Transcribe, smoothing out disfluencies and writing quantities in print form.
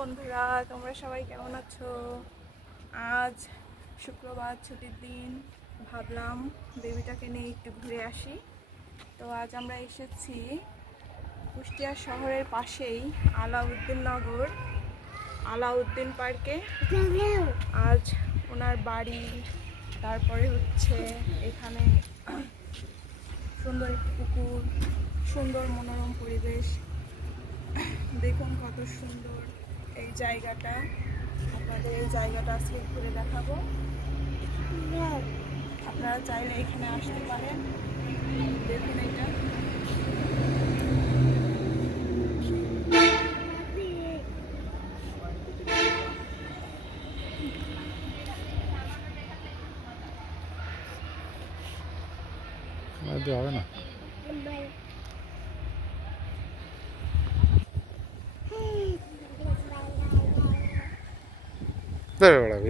বন্ধুরা, তোমরা সবাই কেমন আছো? আজ শুক্রবার, ছুটির দিন। ভাবলাম বেবিটাকে নিয়ে একটু ঘুরে আসি। তো আজ আমরা এসেছি কুষ্টিয়া শহরের পাশেই আলাউদ্দিননগর আলাউদ্দিন পার্কে। আজ ওনার বাড়ি, তারপরে হচ্ছে এখানে সুন্দর একটি পুকুর, সুন্দর মনোরম পরিবেশ। দেখুন কত সুন্দর এই জায়গাটা। আপনাদের এই জায়গাটা আজকে ঘুরে দেখাবো। আপনারা চাইলে এখানে আসতে পারেন। দেখুন এটা হবে না। বেড়াবি